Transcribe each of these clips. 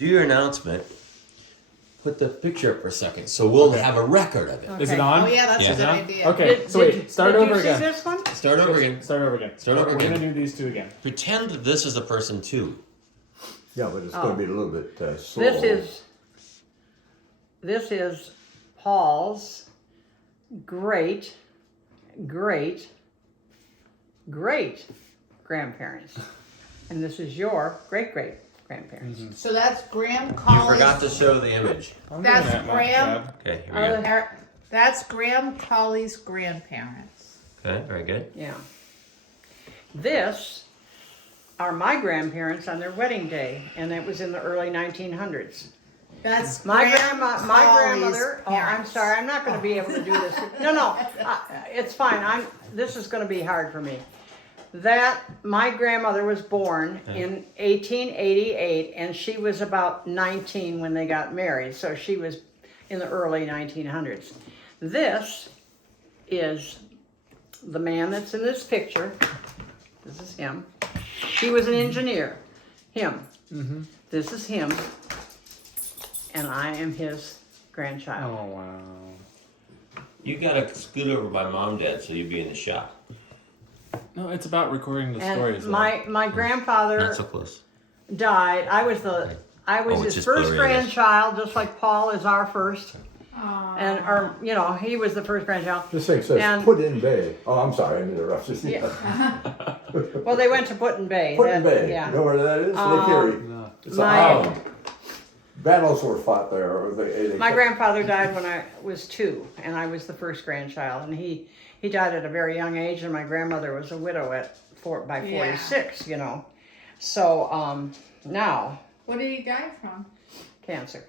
do your announcement. Put the picture up for a second, so we'll have a record of it. Okay. Is it on? Oh yeah, that's Yeah. a good idea. Okay, so wait, start did over you again. See this one? Start over again. Start over again. Start over We're again. gonna do these two again. Pretend that this is the person too. Yeah, but it's going to be a little bit slow. This is Paul's great grandparents, and this is your great grandparents. So that's Graham You Colley's. forgot to show the image. I'm That's doing that, Mark, Graham. Dad. Okay, here we go. That's Graham Colley's grandparents. Okay, very good. Yeah. This are my grandparents on their wedding day, and it was in the early 1900s. That's My Graham grandmother. Colley's Oh, I'm parents. sorry. I'm not going to be able to do this. No. It's fine. This is going to be hard for me. My grandmother was born in 1888, and she was about 19 when they got married. So she was in the early 1900s. This is the man that's in this picture. This is him. He was an engineer. Him. Mm-hmm. This is him. And I am his grandchild. Oh wow. You gotta scoot over by mom, dad, so you'll be in the shot. No, it's about recording the stories. And my grandfather Not so close. died. I was Oh, it's his just first blurry, I guess. grandchild, just like Paul is our first. Aw. And he was the first grandchild. This thing says And- Put-in Bay. Oh, I'm sorry, I interrupted. Yeah. Well, they went to Put-in Bay. Put-in That- Bay. Yeah. You know where that is? Lake Erie. No. It's my- an island. Battles were fought there. Or they My grandfather died when I was 2, and I was the first grandchild. And he died at a very young age, and my grandmother was a widow by 46. So now What did he die from? cancer,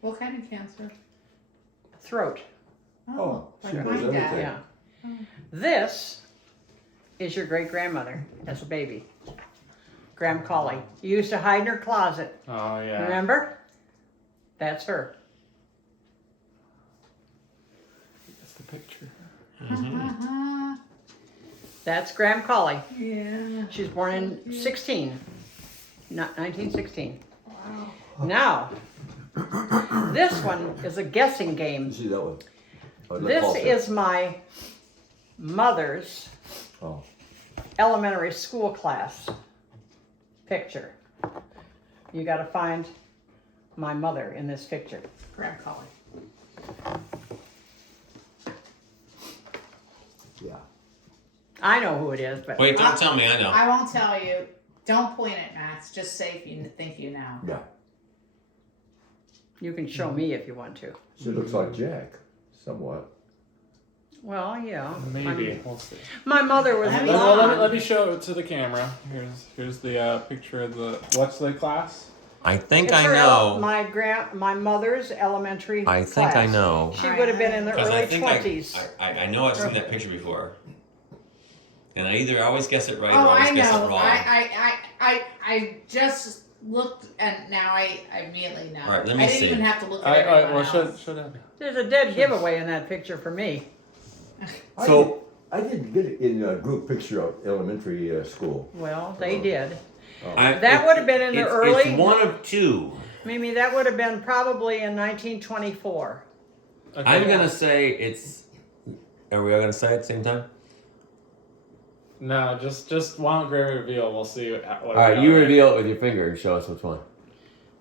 What kind of cancer? throat. Oh, like she my knows dad. everything. Yeah. This is your great grandmother as a baby, Graham Colley. You used to hide in her closet. Oh yeah. Remember? That's her. That's the picture. That's Graham Colley. Yeah. She was born in 1916. Wow. Now, this one is a guessing game. You see that one? Oh, This also- is my mother's Oh. elementary school class picture. You got to find my mother in this picture. Graham Colley. Yeah. I know who it is, but Wait, don't tell me I know. I won't tell you. Don't point at Max. Just say if you think you know. Yeah. you can show me if you want to. She looks like Jack, somewhat. Well, yeah. Maybe. We'll see. My mother was Let me- blonde. Let me show it to the camera. Here's the picture of what's the class? I think It's I her know. my mother's elementary I think I class. know. She would have been in the Because I early think 20s. I know I've seen that picture before. And I either always guess it right or Oh, always I guess it know. wrong. I just looked and now I immediately know. All right, let me I didn't see. even have to look at All right, everyone well, else. show that. There's a dead giveaway in that picture for me. So- I didn't get it in a group picture of elementary school. Well, they did. I- That would have been in the it's, early- It's one of two. Mimi, that would have been probably in 1924. Okay. I'm gonna say it's. Are we all gonna say it at the same time? No, just why don't Gray reveal? We'll see what. All right, you reveal it with your finger and show us which one.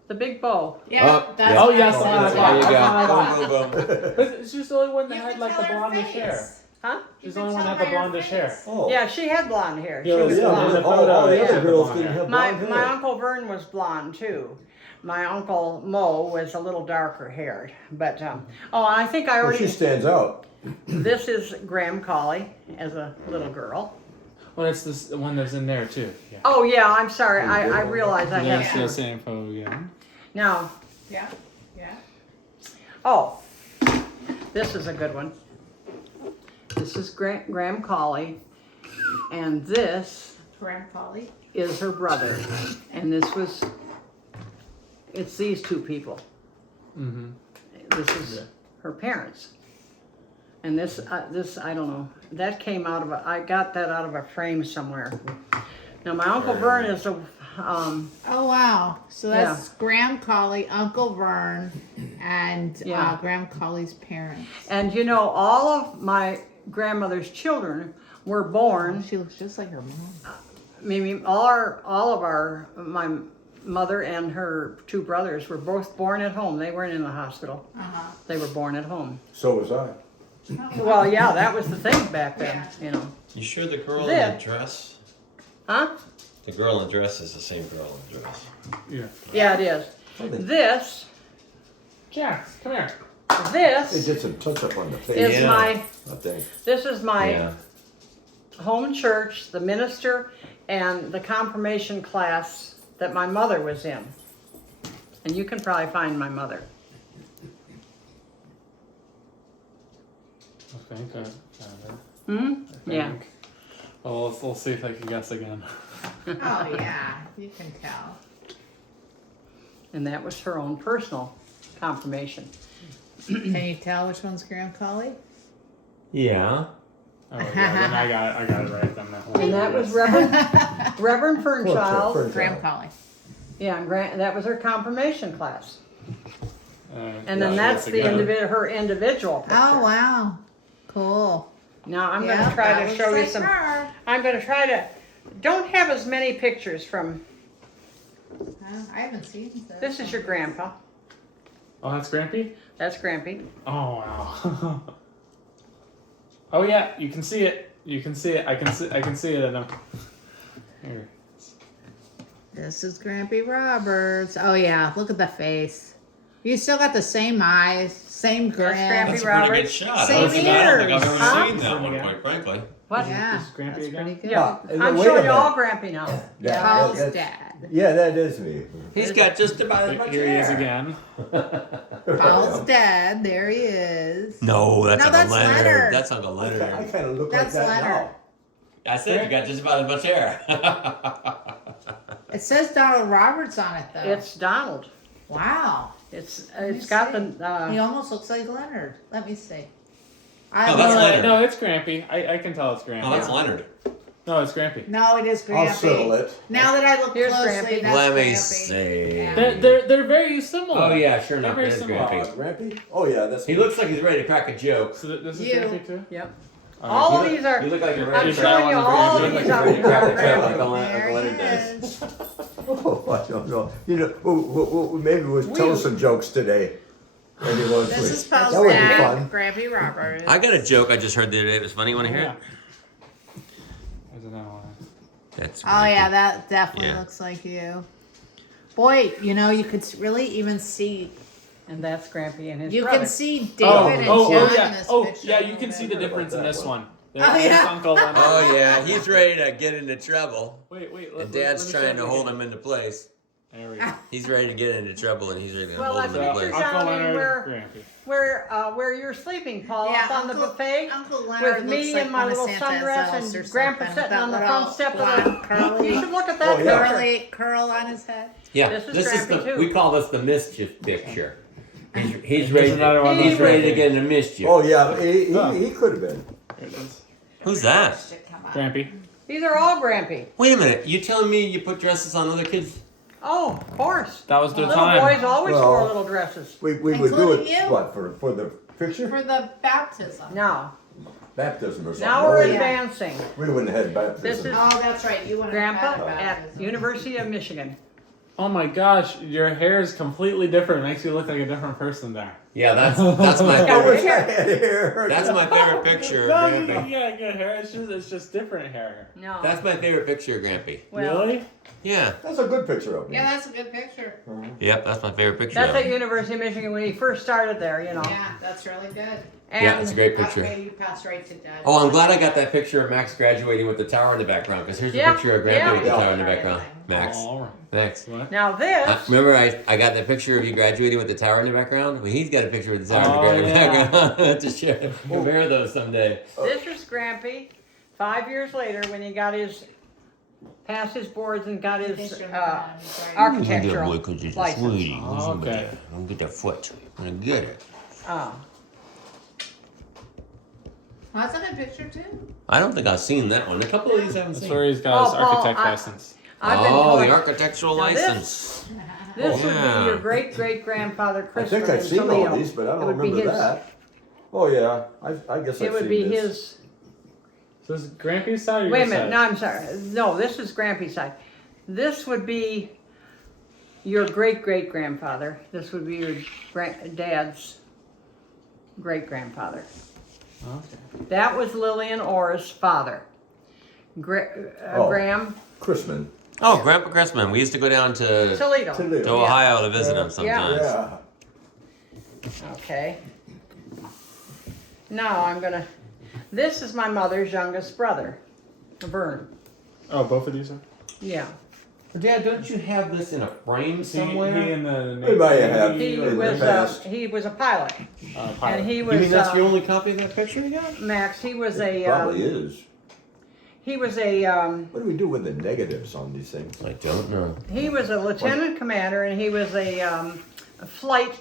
The big bow. Yeah, Oh, that's yeah. Oh, what yes, I that's said. what I There you got. go. Boom, boom, boom. She's the only one that You had can like the tell her blondish face. hair. Huh? She's the only one that had the blondish hair. Oh. Yeah, she had blonde hair. She Yeah, was yeah, blonde. the all photo, the yeah. other girls Blonde didn't hair. have My blonde hair. Uncle Vern was blonde too. My Uncle Mo was a little darker haired. But, I think I Well, already, she stands out. this is Graham Colley as a little girl. Well, it's this the one that's in there too. Yeah. Oh yeah, I'm sorry. I realize I That's have the to. same photo again. Now, Yeah, yeah. oh, this is a good one. This is Graham Colley, and this Graham Colley. is her brother, and it's these two people. Mm-hmm. This is her parents, and this I don't know. That came out of I got that out of a frame somewhere. Now my Uncle Vern is Oh wow! So that's Graham Colley, Uncle Vern, and Yeah. Graham Colley's parents. And you know, all of my grandmother's children were born. She looks just like her mom. Maybe my mother and her two brothers were both born at home. They weren't in the hospital. They were born at home. So was I. Well, yeah, that was the thing back then, you know. You sure the girl There. in the dress? Huh? The girl in the dress is the same girl in the dress. Yeah. Yeah, it is. This, Jax, come here. They this did some touch up on the face. is Yeah. my, I think. this is my Yeah. home church, the minister, and the confirmation class that my mother was in. And you can probably find my mother. I think I found it. Hmm? I Yeah. think. Well, we'll see if I can guess again. Oh yeah, you can tell. And that was her own personal confirmation. Can you tell which one's Graham Colley? Yeah. Oh yeah, then I got it right then. And that was Reverend Fernchild. Fernchild. Graham Colley. Yeah, and that was her confirmation class. And then Yeah, that's the again. her individual picture. Oh wow, cool. Now I'm going Yeah, to try that to looks show you like some. her. I'm going to try to. Don't have as many pictures from. I haven't seen this. This is your grandpa. Oh, that's Grampy? That's Grampy. Oh wow. Oh yeah, you can see it. You can see it. I can see it in him. Here. This is Grampy Roberts. Oh yeah, look at the face. You still got the same eyes, same grin. Grampy That's a pretty good Roberts. shot. Same I don't think I've ears. ever Huh? seen that one, Again. quite frankly. What? Yeah, This is Grampy that's again? pretty good. Yeah. Wait I'm a showing you minute. all Grampy now. Paul's that's- dad. Yeah, that is me. He's got just about as much Here he is hair. again. Paul's dad. There he is. No, that's No, Uncle that's Leonard. Leonard. That's Uncle I Leonard. kind of look That's like that Leonard. now. I said you got just about as much hair. It says Donald Roberts on it though. It's Donald. Wow. It's me got see. the. He almost looks like Leonard. Let me see. Oh, that's love- Leonard. No, it's Grampy. I can tell it's Grampy. Oh, that's Leonard. No, it's Grampy. No, it is Grampy. I'll settle it. Now that I look Here's closely, Grampy. that's Let me Grampy. see. Yeah. They're very similar. Oh yeah, sure They're enough, very there's similar. Grampy. Rampy? Oh yeah, that's. He looks like he's ready to crack a joke. So this is You. Grampy too? Yep. All All right. of these are. You look like you're I'm ready to showing you all You of look like these you're are. ready to crack a joke like There Leonard he does. is. Oh, I don't know. You know, maybe we'll tell us some jokes today. Maybe once This we- is Paul's That would be dad, fun. Grampy Roberts. I got a joke I just heard the other day. It was funny. You want to hear Yeah. it? I don't know. That's Oh yeah, that definitely Yeah. looks like you. Boy, you know, you could really even see. And that's Grampy and his You brother. can see David Oh, and oh, John oh in yeah. this Oh picture. yeah, a you can little see bit. the difference in that this one. one. There, Oh, there's yeah. Uncle Leonard. Oh yeah, he's ready to get into trouble, Wait. and Dad's trying to hold him into place. There we go. He's ready to get into trouble, and he's ready to Well, hold that's him So, into pictures place. Uncle down in Leonard, where you're sleeping, Paul, Yeah, up on the buffet. Uncle Leonard with me looks like and my one of little Santa's sundress elves or and Grandpa something, sitting with on the that front little step of blonde the. curly, You should look at that Oh, yeah. picture. curl on his head. Yeah, This is this is Grampy, the too. we call this the mischief picture. He's Here's ready. another one. He's ready to get into mischief. Oh yeah, he could have been. Here it is. Who's that? Come on. Grampy. These are all Grampy. Wait a minute. You telling me you put dresses on other kids? Oh, of course. That was their Little time. boys always Well- wore little dresses. We would do Including it. you. What for the picture? For the baptism. Now, Baptism or something. now we're No, advancing. we wouldn't have had baptism. This is Oh, that's right. You want to Grandpa at University of Michigan. Oh my gosh, your hair is completely different. It makes you look like a different person there. Yeah, that's my I favorite. wish I had hair. That's my favorite picture of No, you Grampy. got good hair. It's just different hair. No. That's my favorite picture of Grampy. well, Really? Yeah. That's a good picture of me. Yeah, that's a good picture. Yep, that's my favorite picture that's of at him. University of Michigan when he first started there, you know. Yeah, that's really good. And Yeah, it's a great picture. Okay, you passed right to Dad. Oh, I'm glad I got that picture of Max graduating with the tower in the background, because here's Yeah, a picture of Grampy yeah. with the Yeah. tower in the background. Max. All right. Max. What? now this, Remember I got that picture of you graduating with the tower in the background? Well, he's got a picture with the tower Oh, in the yeah. background. To share, compare those someday. this is Grampy 5 years later when he got his, passed his boards and got his architectural license. Oh, okay. I'm gonna get that foot. I'm gonna get it. Well, that's a good picture too. I don't think I've seen that one. A couple of these I haven't That's seen. where he's got his Oh, Paul, architect I- license. I've been Oh, the collecting- architectural Now this- license. This would Yeah. be your great-great-grandfather I Christopher think I've seen all Toledo. these, but I It don't would be remember his- that. Oh yeah, I guess It I've would seen be this. his. So this is Grampy's side or Wait a your minute. side? No, I'm sorry. No, this is Grampy's side. This would be your great-great-grandfather. This would be your dad's great-grandfather. Okay. That was Lillian Orr's father. Oh. Graham Chrisman. Oh, Grandpa Cressman. We used to go down to Toledo. Toledo. Ohio to visit him Yeah. sometimes. Yeah. Okay. Now I'm gonna. This is my mother's youngest brother, Vern. Oh, both of these are? Yeah. Dad, don't you have this in a frame He somewhere? and the We might have. Navy, He In the was past. he was a pilot, pilot. and he You was mean that's the only copy of that picture you got? Max. He was It a probably is. he was a What do we do with the negatives on these things? I don't know. he was a lieutenant commander, and he was a flight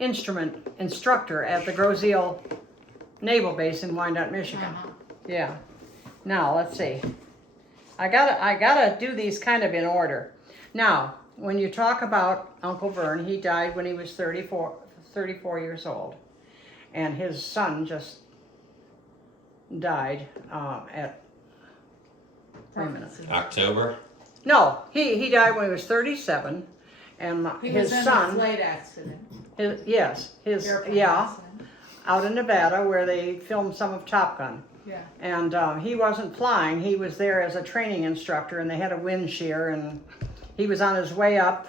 instrument instructor at the Grozeal Naval Base in Wyandotte, Michigan. Uh-huh. Yeah. Now let's see. I gotta do these kind of in order. Now, when you talk about Uncle Vern, he died when he was 34 years old, and his son just died at. Wait a minute. October? No, he died when he was 37, and He his was in a son, flight accident. his Airplane yeah, accident. out in Nevada where they filmed some of Top Gun. Yeah. And he wasn't flying. He was there as a training instructor, and they had a wind shear, and he was on his way up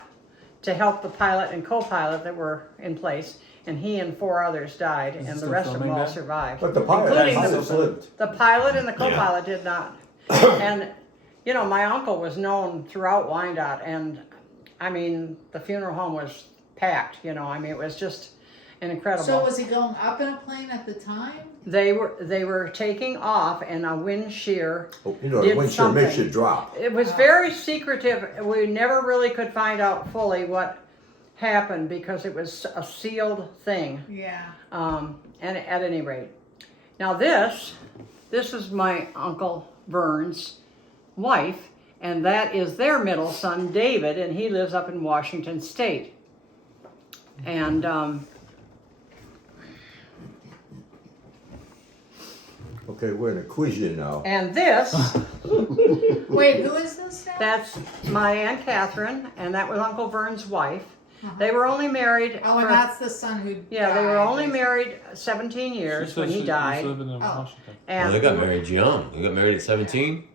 to help the pilot and co-pilot that were in place, and he and 4 others died, Is it and the still rest of them filming all that? survived. But the pilot Including has lived. The pilot and the co-pilot did not. And, you know, my uncle was known throughout Wyandotte, and, I mean, the funeral home was packed, you know, I mean, it was just an incredible. So was he going up in a plane at the time? They were taking off, and a wind shear. Oh, you know, Did the wind shear makes something. you drop. It was very secretive. We never really could find out fully what happened because it was a sealed thing. Yeah. And at any rate, now this is my Uncle Vern's wife, and that is their middle son, David, and he lives up in Washington State. And Okay, we're gonna quiz you now. and this, Wait, who is this now? that's my Aunt Catherine, and that was Uncle Vern's wife. They were only married. Oh, and for- that's the son who yeah, they were died. only married 17 years She said when he she was died. living in Oh. Washington. And Well, they got married young. They got married at 17,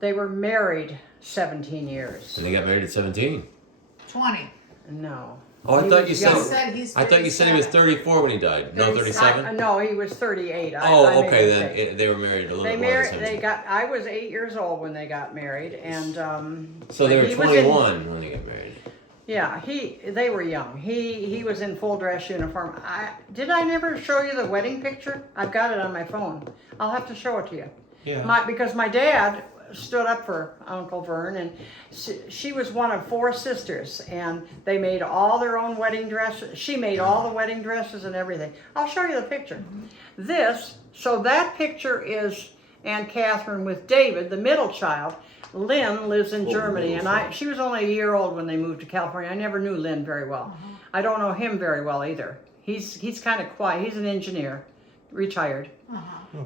they were married 17 years. and they got married at 17. 20. No. Oh, I He thought was you He said. young. said he's I thought you said he was 37. 34 when he died. No, 37. No, he was 38. I Oh, made a okay. mistake. Then they were married a little They bit more than married. They 17. got. I was 8 years old when they got married, and So they were he was in- 21 when they got married. yeah, they were young. He was in full dress uniform. Did I never show you the wedding picture? I've got it on my phone. I'll have to show it to you. Yeah. Because my dad stood up for Uncle Vern, and she was one of 4 sisters, and they made all their own wedding dresses. She made all the wedding dresses and everything. I'll show you the picture. So that picture is Aunt Catherine with David, the middle child. Lynn lives in Germany, and she was only a year old when they moved to California. I never knew Lynn very well. I don't know him very well either. He's kind of quiet. He's an engineer, retired.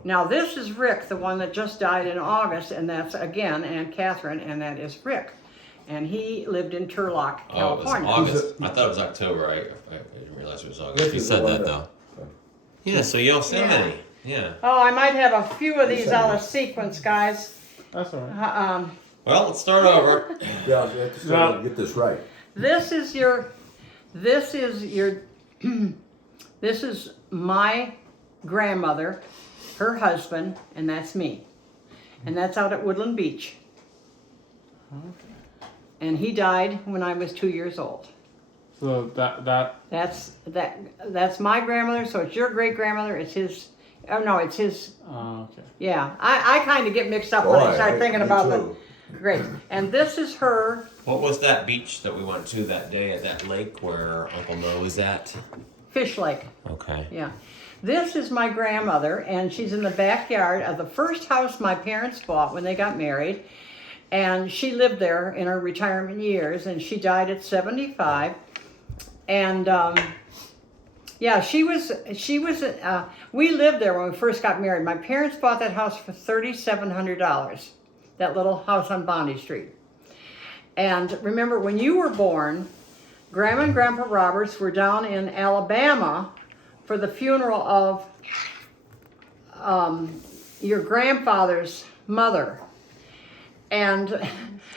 Now this is Rick, the one that just died in August, and that's again Aunt Catherine, and that is Rick, and he lived in Turlock, Oh, it was California. August. I thought it was October. I didn't realize it was August. This You is said the that one though. Yeah. So Yosemite. Yeah. Oh, I might have a few of these out of sequence, guys. That's all right. Well, let's start over. Yeah, you have to start to get this right. This is this is my grandmother, her husband, and that's me, and that's out at Woodland Beach. And he died when I was 2 years old. So that That's my grandmother. So it's your great grandmother. It's his. Oh no, it's his. okay. Yeah, I kind of get mixed up when I start thinking me about too. the. Great. And this is her What was that beach that we went to that day at that lake where Uncle Mo was at? Fish Lake. Okay. Yeah. This is my grandmother, and she's in the backyard of the first house my parents bought when they got married. And she lived there in her retirement years, and she died at 75. And yeah, we lived there when we first got married. My parents bought that house for $3,700, that little house on Bondi Street. And remember, when you were born, Grandma and Grandpa Roberts were down in Alabama for the funeral of your grandfather's mother. And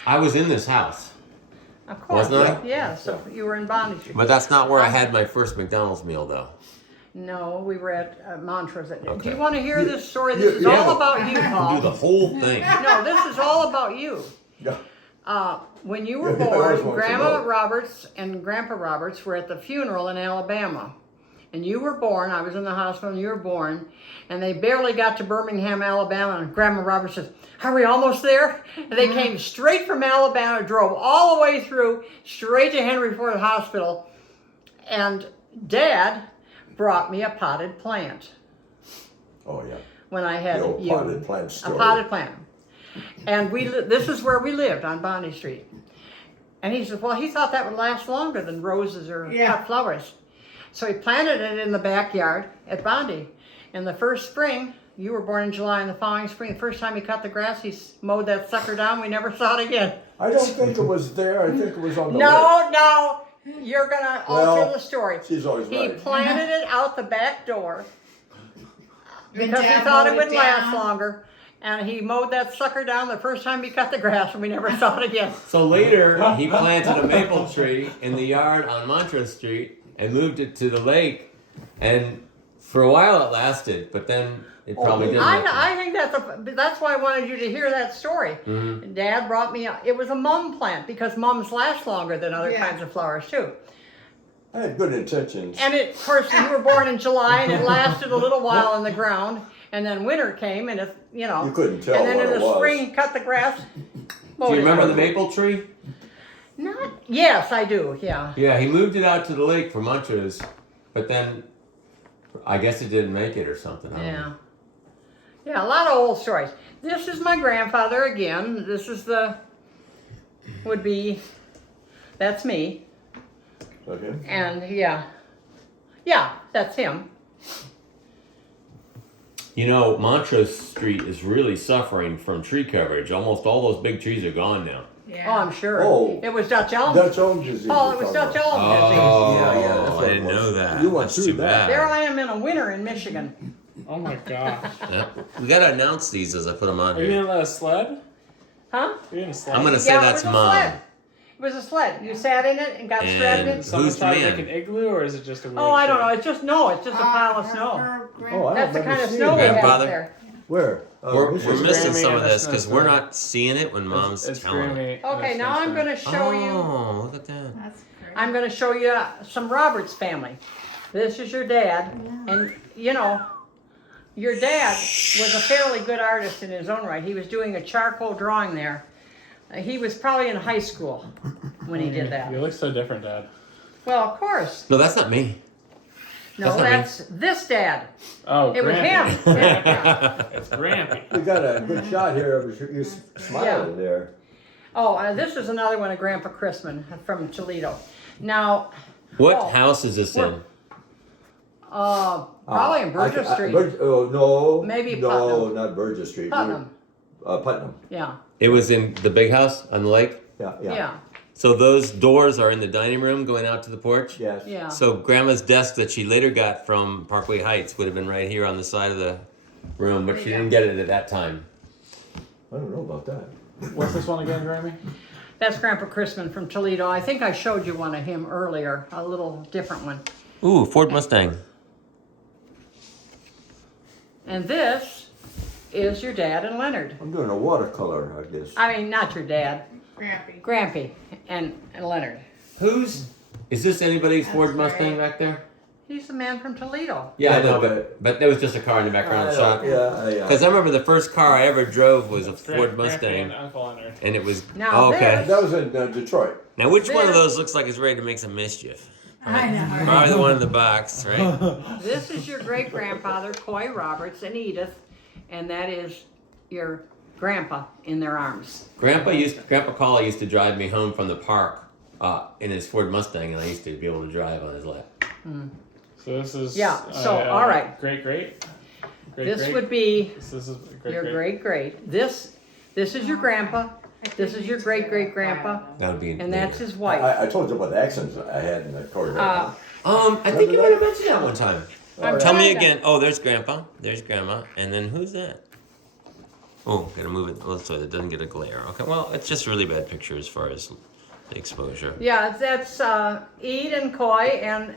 I was in this house, of course, Wasn't I? yeah, so you were in Bondi Street. but that's not where I had my first McDonald's meal, though. No, we were at Montrose. Do Okay. you want to hear this story? This is Yeah. all about you, Do the Paul. whole thing. No, this is all about you. Yeah. When you were Yeah, I always born, wanted to Grandma know. Roberts and Grandpa Roberts were at the funeral in Alabama. And you were born, I was in the hospital and you were born, and they barely got to Birmingham, Alabama, and Grandma Roberts says, "Are we almost there?" And they came straight from Alabama, drove all the way through, straight to Henry Ford Hospital, and Dad brought me a potted plant Oh yeah. when I had The old you. potted plant A story. potted plant. And this is where we lived, on Bondi Street. And he said, well, he thought that would last longer than roses or cut flowers. So he planted it in the backyard at Bondi. In the first spring, you were born in July, and the following spring, the first time he cut the grass, he mowed that sucker down. We never saw it again. I don't think it was there. I think it was on the lake. No, you're going to alter Well, the story. she's always He right. planted it out the back door Then because he Dad thought it mowed would it last down. longer. And he mowed that sucker down the first time he cut the grass, and we never saw it again. So later, he planted a maple tree in the yard on Montrose Street and moved it to the lake. And for a while it lasted, but then it probably didn't. I think that's why I wanted you to hear that story. Mhm. Dad brought me it was a mum plant, because mums last longer than other Yeah. kinds of flowers too. I had good intentions. And of course, you were born in July, and it lasted a little while in the ground, and then winter came, and it, You couldn't tell and then what in it the was. spring, cut the grass. Do you remember the maple tree? Not. Yes, I do. Yeah. Yeah, he moved it out to the lake for Montrose, but then I guess it didn't make it or something. I don't Yeah. know. Yeah, a lot of old stories. This is my grandfather again. This is that's me. Okay. And yeah, that's him. You know, Montrose Street is really suffering from tree coverage. Almost all those big trees are gone now. Yeah. Oh, I'm sure. Oh. It was Dutch elm. Dutch elm disease. Oh, you're it was talking Dutch about. elm disease. Yeah, that's I what it didn't was. know that. You went That's through too that. bad. There I am in a winter in Michigan. Oh my gosh. Yeah. We gotta announce these as I put them on Are you here. gonna let us sled? Huh? Are you gonna sled? I'm gonna say Yeah, that's it was mom. a sled. It was a sled. You sat in it and got strapped in. And- Someone Who's the tried to man? make an igloo, or is it just a weird Oh, I don't shape? know. It's just a pile of snow. Oh, I That's the remember kind of seeing snow we that. have up Grandfather? there. Where? We're It's missing Grammy some and of the this because we're snowstorm. not seeing it when mom's It's telling it. Grammy. Okay, and now I'm Snowstorm. going to show you. Oh, look at that. That's great. I'm going to show you some Roberts family. This is your dad, and you know, your dad was a fairly good artist in his own right. He was doing a charcoal drawing there. He was probably in high school when he did that. You look so different, Dad. Well, of course. No, that's not me. No, That's not me. that's this dad. Oh, It was Grampy. him. Yeah. It's Grampy. We got a good shot here of you smiling there. Oh, this is another one of Grandpa Chrisman from Toledo. Now, What Oh, house is this we're- in? probably in Burgess Street. No. Maybe No, Putnam. not Burgess Street. Putnam. Putnam. Yeah, It was in the big house on the lake. Yeah. yeah, So those doors are in the dining room going out to the porch. Yes. yeah. So grandma's desk that she later got from Parkway Heights would have been right here on the side of the room, but she didn't get it at that time. I don't know about that. What's this one again, Grammy? That's Grandpa Chrisman from Toledo. I think I showed you one of him earlier, a little different one. Ooh, Ford Mustang. And this is your dad and Leonard. I'm doing a watercolor, I guess. I mean, not your dad, Grampy. Grampy and Leonard. Is this anybody's Ford great. Mustang back there? He's the man from Toledo. Yeah, I Yeah, know, but- but there was just a car in the background of the shop. Yeah. Because I remember the first car I ever drove was a Ford Grampy Mustang, and Uncle Leonard. and it was Now oh, okay. this- That was in Detroit. Now, which one of This- those looks like it's ready to make some mischief? I know. Probably the one in the box, right? This is your great grandfather, Coy Roberts, and Edith, and that is your Grandpa in their arms. Grandpa Collie used to drive me home from the park in his Ford Mustang, and I used to be able to drive on his lap. So this is all right. Great. This would be This is your great. This is your grandpa. This is your great-great-grandpa, That would be. and that's his wife. I told you about the accents I had in the corridor. I think you might have mentioned that one time. I'm Tell me trying to- again. Oh, there's Grandpa. There's Grandma. And then who's that? Oh, gotta move it so that it doesn't get a glare. Okay, well, it's just a really bad picture as far as the exposure. Yeah, that's Eid and Coy and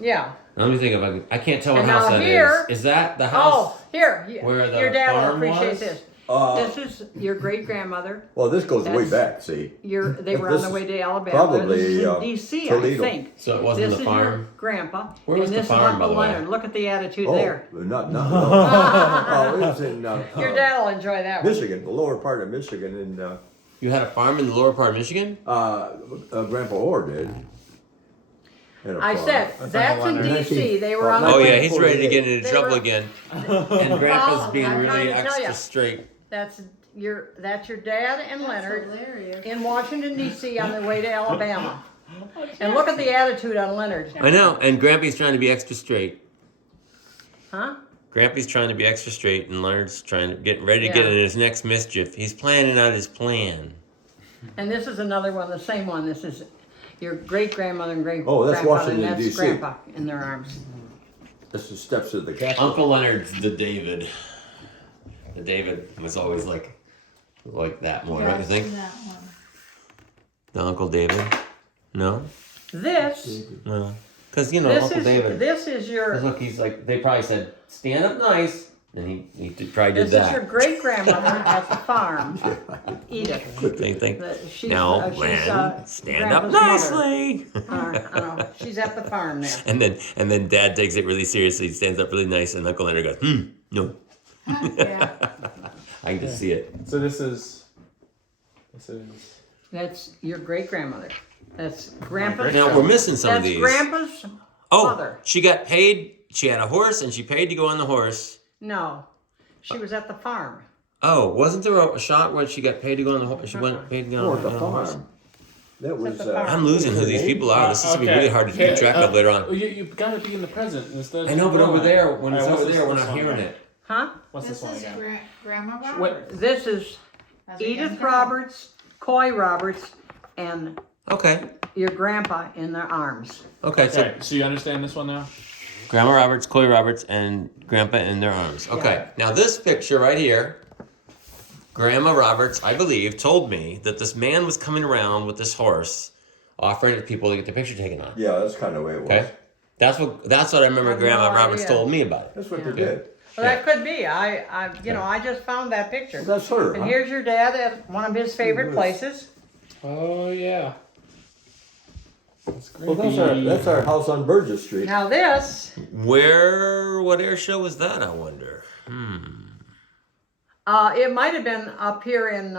yeah. Let me think if I can't tell what And house now that here- is. Is that the house? Oh, here, where the your dad will farm appreciate was? this. This is your great-grandmother. Well, this goes way That's- back, see? They were on This the is way to Alabama. probably, This is in uh, D.C., I Toledo. think. So it wasn't This the is your farm? grandpa. Where was and the this farm, is by Uncle the way? Leonard. Look at the attitude Oh, there. not oh, it was in Your dad will enjoy that one. Michigan, the lower part of Michigan, and You had a farm in the lower part of Michigan? Grandpa Orr did. Had a I farm. said, that's in Leonard. D.C. They were on the Oh way. yeah, he's ready to get into They trouble were- again. And Grandpa's being I'm trying really to tell extra ya. straight. That's your dad and Leonard Hilarious. in Washington D.C. on their way to Alabama. And look at the attitude on Leonard. I know, and Grampy's trying to be extra straight. Huh? Grampy's trying to be extra straight, and Leonard's getting ready to get Yeah. in his next mischief. He's planning out his plan. And this is another one, the same one. This is your great grandmother and great Oh, that's grandfather, and Washington, that's D.C. grandpa in their arms. This is steps of the castle. Uncle Leonard's the David. The David was always like that more, don't you think? That one. The Uncle David? No? This No. Because, you know, Uncle David. this is your Look, he's like, they probably said, stand up nice. And he probably did this that. is your great grandmother at the farm, Edith. Think. She's, No, she's, Len, stand up Grandpa's mother. nicely. I know. She's at the farm there. And then Dad takes it really seriously. He stands up really nice, and Uncle Leonard goes, no. Yeah. I can just see it. So this is That's your great grandmother. That's grandpa's. Now we're missing some of That's these. grandpa's Oh, mother. she got paid. She had a horse, and she paid to go on the horse. No, she was at the farm. Oh, wasn't there a shot where she got paid to go on the horse? She went paid to go Oh, on at the the horse. farm. That was. the farm. I'm losing who these people are. This is gonna be really hard to keep track of later on. You've got to be in the present instead. I know, but over there, when it's Alright, over what's there, we're this not one hearing again? it. Huh? What's this This one is again? Grandma What- Roberts. This is That's a young Edith girl. Roberts, Coy Roberts, and Okay. your grandpa in their arms. Okay. So Okay, so you understand this one now? Grandma Roberts, Coy Roberts, and Grandpa in their arms. Okay. Now this picture right here, Grandma Roberts, I believe, told me that this man was coming around with this horse, offering it to people to get the picture taken on. Yeah, that's kind of the way it was. Okay. That's what I remember I have Grandma no Roberts idea. told me about it. That's what Yeah. they did. Well, that could be. I just found that picture. Well, that's her. And Huh? here's your dad at one of his favorite places. Oh yeah. That's Well, that's our house on Burgess Street. Now this, What air show was that, I wonder? it might have been up here in.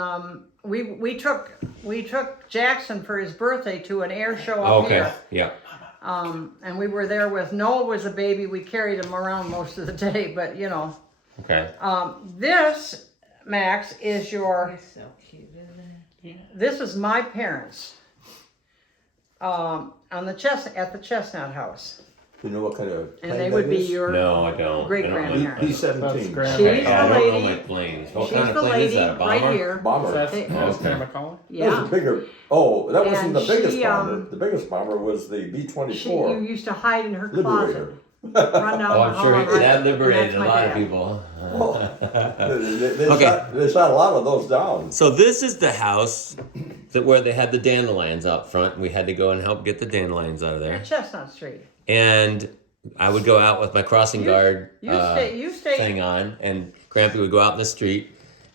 We took Jackson for his birthday to an air show up Okay. here. Yeah. And we were there with Noah was a baby. We carried him around most of the day, but you know. Okay. This, Max, is your. He's so cute, isn't he? This is my parents. On the at the Chestnut House, You know what kind of and plane they that would be is? your. No, I don't. Great I don't know. grandparents. B That's 17. grand. She's Oh, I the don't know lady. my planes. What She's kind of the plane lady is that? A right bomber? here. Bomber. That's Hey. Claire McCullough. That was Yeah. a bigger. Oh, that wasn't And the biggest she, bomber. The biggest bomber was the You B-24 used to hide in her Liberator. closet, run down Oh, the I'm hall. sure and that and liberated that's a my lot of dad. people. They Okay. they shot a lot of those down. So this is the house where they had the dandelions out front. We had to go and help get the dandelions out of there. At Chestnut Street. And I would go out with my crossing guard You stay. thing on, and Grampy would go out in the street.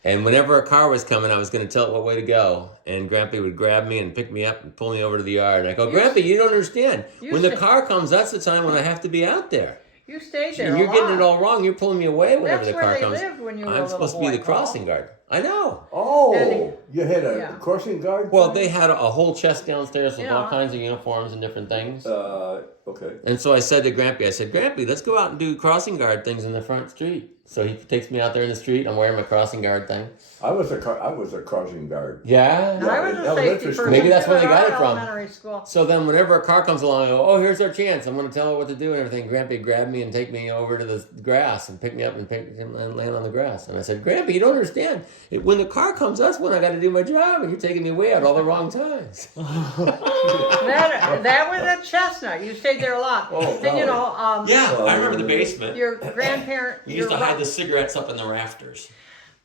And whenever a car was coming, I was going to tell it what way to go. And Grampy would grab me and pick me up and pull me over to the yard. And I go, Grampy, you don't understand. you When the stay- car comes, that's the time when I have to be out there. You stayed there. And you're a getting lot. it all wrong. You're pulling me away whenever That's the where car they comes. lived when you were a I'm little supposed to be boy, the crossing guard. I know. Oh, And- you had a yeah. crossing guard? Well, they had a whole chest downstairs with all Yeah. kinds of uniforms and different things. Okay. And so I said to Grampy, I said, Grampy, let's go out and do crossing guard things in the front street. So he takes me out there in the street. I'm wearing my crossing guard thing. I was a crossing guard. Yeah. And I was that a was safety interesting. person. Maybe that's too where they at got our it from. Elementary school. So then whenever a car comes along, I go, oh, here's our chance. I'm going to tell it what to do and everything. Grampy grabbed me and take me over to the grass and pick me up and land on the grass. And I said, Grampy, you don't understand. When the car comes, that's when I got to do my job. And you're taking me away at all the wrong times. That was at Chestnut. You stayed there a lot. Oh, And you know, Yeah, I remember the basement. your grandparent, We used to hide the cigarettes up in the rafters.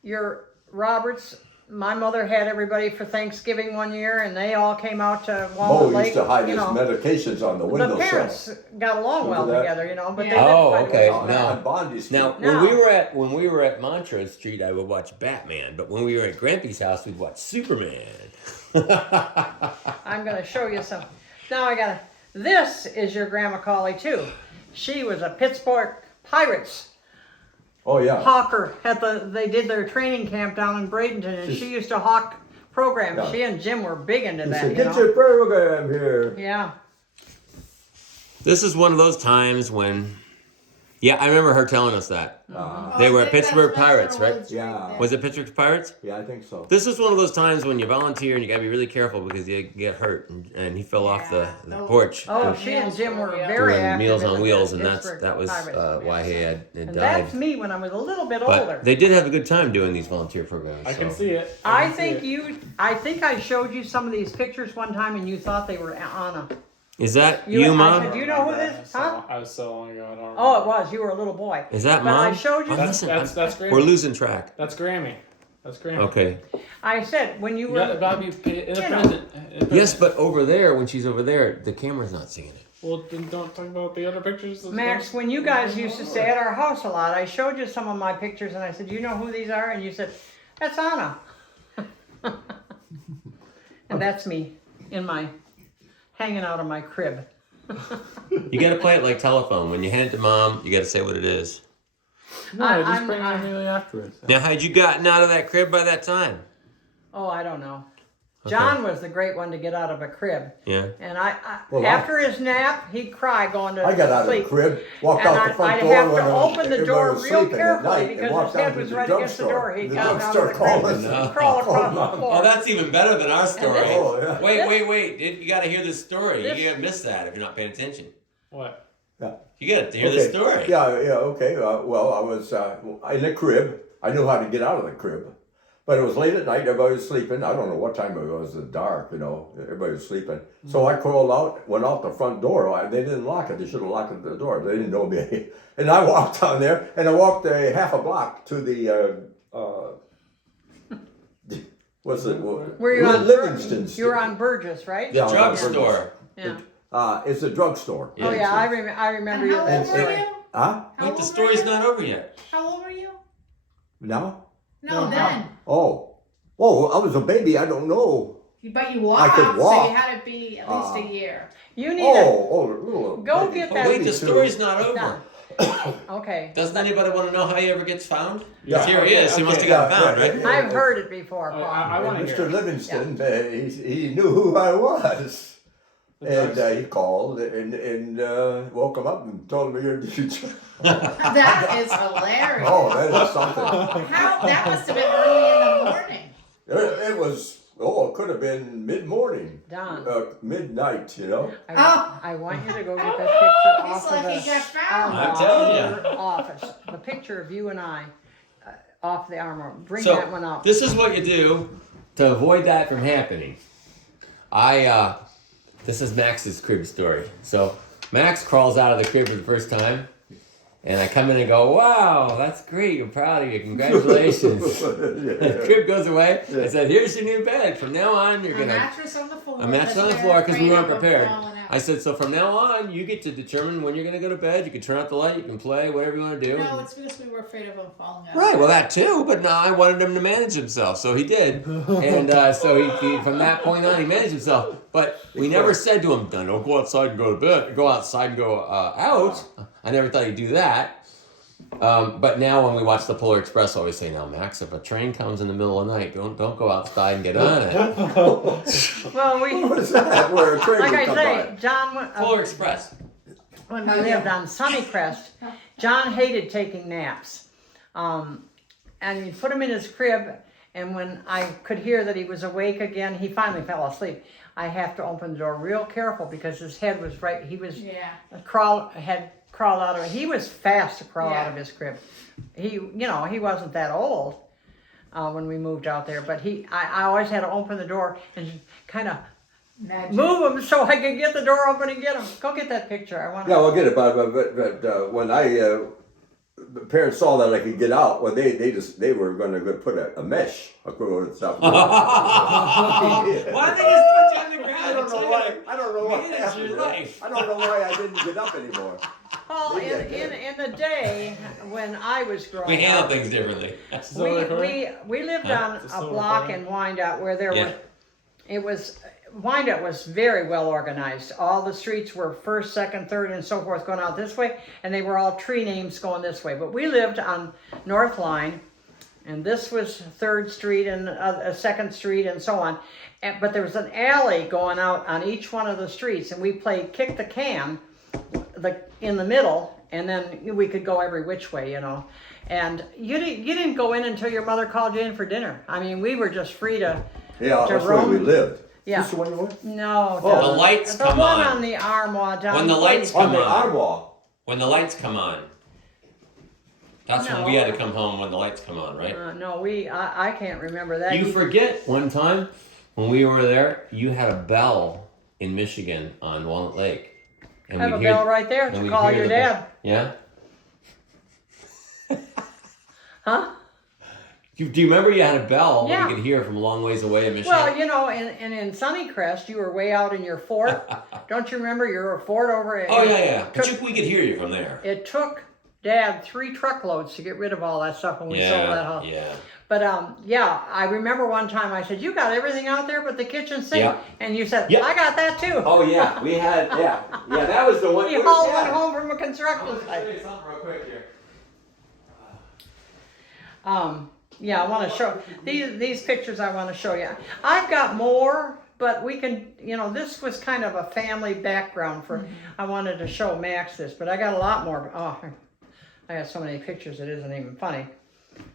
your Roberts. My mother had everybody for Thanksgiving one year, and they all came out to Walnut Mo Lake. used to hide you his know. medications on the The windowsill. parents got along well Remember that? together, you know, but they Yeah. didn't Oh, fight okay. with each Now- other. On Bondi Street. Now, No. when we were at Montrose Street, I would watch Batman. But when we were at Grampy's house, we'd watch Superman. I'm going to show you some. Now I got to. This is your Grandma Collie too. She was a Pittsburgh Pirates Oh, yeah. hawker at they did their training camp down in Bradenton, and she used to hawk programs. Yeah. She and Jim were big into He that, said, you get know. your program here. Yeah. This is one of those times when, yeah, I remember her telling us that. They were at Pittsburgh Pirates, right? Yeah. Was it Pittsburgh Pirates? Yeah, I think so. This is one of those times when you volunteer and you gotta be really careful because you get hurt. And he fell off the porch Oh, doing she and Jim were Meals very active. Meals in on the Wheels, and Pittsburgh that was Pirates. why he had And died. that's me when I was a little bit But older. they did have a good time doing these volunteer programs. I can so. see it. I can see think it. I think I showed you some of these pictures one time, and you thought they were Anna. Is that You- you, I Mom? said, do you know who this? Huh? I was so long ago. I don't remember. Oh, it was. You were a little boy. Is that But Mom? I showed you. Oh, That's listen, that's Grammy. we're losing track. That's Grammy. That's Grammy. Okay. I said when you You were. gotta be independent. know. independent. Yes, but over there, when she's over there, the camera's not seeing it. Well, then don't talk about the other pictures. as Max, well. when you guys used to stay at our house a lot, I showed you some of my pictures, and I said, "Do you know who these are?" And you said, "That's Anna." And that's me hanging out of my crib. You got to play it like telephone. When you hand it to Mom, you got to say what it is. No, just bring it immediately afterwards. Now, had you gotten out of that crib by that time? Oh, I don't know. John was the great one to get out of a crib, Yeah. and Well, after his nap, he'd cry going to I got out of sleep. the crib, walked And out the front I'd door have when to open the everybody door was real sleeping at carefully night and because walked his down head to was the right against the drugstore. door. He'd The got out of drugstore the crib called and us. crawl across the floor. Oh, that's even better than our story. Oh, yeah. Wait. You got to hear this story. This- You got to miss that if you're not paying attention. What? Yeah. You got to hear the story. Yeah, okay. Well, I was in the crib. I knew how to get out of the crib. But it was late at night, everybody was sleeping. I don't know what time it was, dark, everybody was sleeping. So I crawled out, went out the front door. They didn't lock it. They should have locked the door. They didn't know me. And I walked down there, and I walked a half a block to the, what's it? Were you on Livingston. You were on Burgess, right? Yeah, I was on Drugstore. Yeah. It's a drugstore. Oh yeah, I remember And you. how that old were story. you? Huh? How Wait, the old story's were you? not over yet. How old were you? Now? No, then. Oh, I was a baby. I don't know. But you I walked, could so walk. you had to be at least a year. You need a Little. Go maybe get But that- wait, the 22. story's not over. No. Okay. Doesn't anybody want to know how he ever gets found? Yeah. Here he is. He must have Okay. got Yeah, found, yeah, right? yeah. I've heard it before, Paul. I want to Mr. hear. Livingston, he knew who I was. And he called and woke him up and told him you're That is hilarious. Oh, that is something. How that must have been early in the morning. It was, it could have been mid-morning. Don. Midnight, I want you to go get that picture It's off like of he got found. I'm telling you. your office. The picture of you and I off the armor. Bring So that one up. this is what you do to avoid that from happening. This is Max's crib story. So Max crawls out of the crib for the first time, and I come in and go, "Wow, that's great! I'm proud of you. Congratulations." The crib goes away. I said, "Here's your new bed. From now on, you're A gonna." mattress on the floor. A mattress on the because floor we're because we afraid weren't of it prepared. falling out. I said, so from now on, you get to determine when you're going to go to bed. You can turn out the light, you can play, whatever you want to do. No, it's because we were afraid of him falling out. Right, well, that too, but no, I wanted him to manage himself, so he did. And so he from that point on, he managed himself. But we never said to him, don't go outside and go to bed, go outside and go out. I never thought he'd do that. But now when we watch the Polar Express, I always say, now, Max, if a train comes in the middle of the night, don't go outside and get on it. Well, we, What is that? Where a train like would I come say, by? John, Polar Express. when we lived on Sunnycrest, John hated taking naps. And you'd put him in his crib, and when I could hear that he was awake again, he finally fell asleep. I have to open the door real careful because his head was right. He was Yeah. crawled out of it. He was fast to crawl Yeah. out of his crib. He wasn't that old when we moved out there, but I always had to open the door and kind of Magic. move him so I could get the door open and get him. Go get that picture. I want to. Yeah, we'll get it, but when the parents saw that I could get out, well, they were going to put a mesh across the top. Why did they just put you on the ground? I don't know why. I don't know what Manage happened. your life. I don't know why I didn't get up anymore. Paul, in the day when I was growing We handle up, things differently. Still recording? we lived Huh? on Is it a still block recording? in Wyandotte where there Yeah. Wyandotte was very well organized. All the streets were first, second, third, and so forth going out this way, and they were all tree names going this way. But we lived on North Line, and this was 3rd Street and 2nd Street and so on. But there was an alley going out on each one of the streets, and we played kick the can in the middle, and then we could go every which way, And you didn't go in until your mother called you in for dinner. I mean, we were just free to. Yeah, that's where we Jerome? lived. Yeah. This the one you went? No. Oh, the lights the come one on. the Armoire down. When the lights On come the on. Ottawa. When the lights come on. That's when No. we had to come home when the lights come on, right? No, I can't remember that. You forget one time when we were there, you had a bell in Michigan on Walnut Lake. And I have a we'd hear- bell right there and to we'd call hear your the bell. dad. Yeah? Huh? Do you remember you had a bell Yeah. where you could hear from a long ways away in Michigan? Well, in Sunnycrest, you were way out in your fort. Don't you remember your fort over? oh, yeah. But Took- we could hear you from there. It took Dad 3 truckloads to get rid of all that stuff when we sold that house. Yeah. But I remember one time I said, "You got everything out there but the kitchen sink," Yeah. and you said, Yeah. "I got that too." Oh, yeah. We had, yeah, that was the one. You hauled one home from a construction site. you something real quick here. Yeah, I want to show these pictures. I want to show you. I've got more, but we can. This was kind of a family background for. I wanted to show Max this, but I got a lot more. Oh, I got so many pictures it isn't even funny.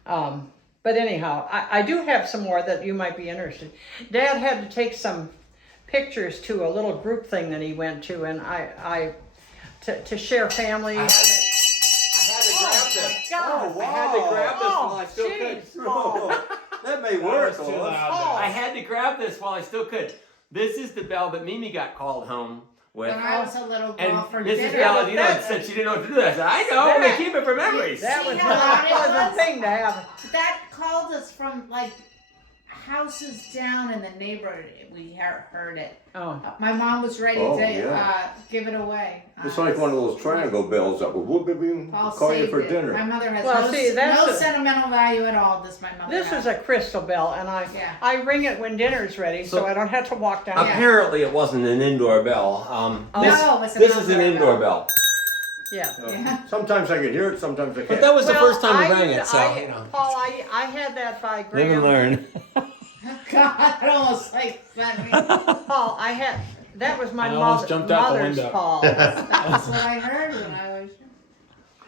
But anyhow, I do have some more that you might be interested. Dad had to take some pictures to a little group thing that he went to, and to share family. I had to grab this. God. I had to grab this Oh, while I still could. jeez. That may work. That was too Lois. loud. I had to grab this while I still could. This is the bell that Mimi got called home with. When I was a little girl And for Mrs. dinner. Palladino said she didn't know what to do. I said, I know, we keep it for memories. That was See not how a loud it pleasant was? thing to have. That called us from like houses down in the neighborhood. We heard it. Oh. My mom was ready Oh, to yeah. give it away. It's like one of those triangle bells that will Paul call you saved for it. dinner. My mother has Well, see, that's no a- sentimental value at all. This my mother. This has. is a crystal bell, and Yeah. I ring it when dinner's ready, so So- I don't have to walk down. Yeah. Apparently, it wasn't an indoor bell. No, it's an this is an outdoor indoor bell. bell. Yeah. Yeah. Sometimes I can hear it, sometimes I can't. But that was the Well, first time we I rang used- it, so, I- you know. Paul, I had that by Live Graham. and learn. God, it almost like sent me. Paul, that was my I almost jumped out the mother's window. Paul. That's what I heard when I was.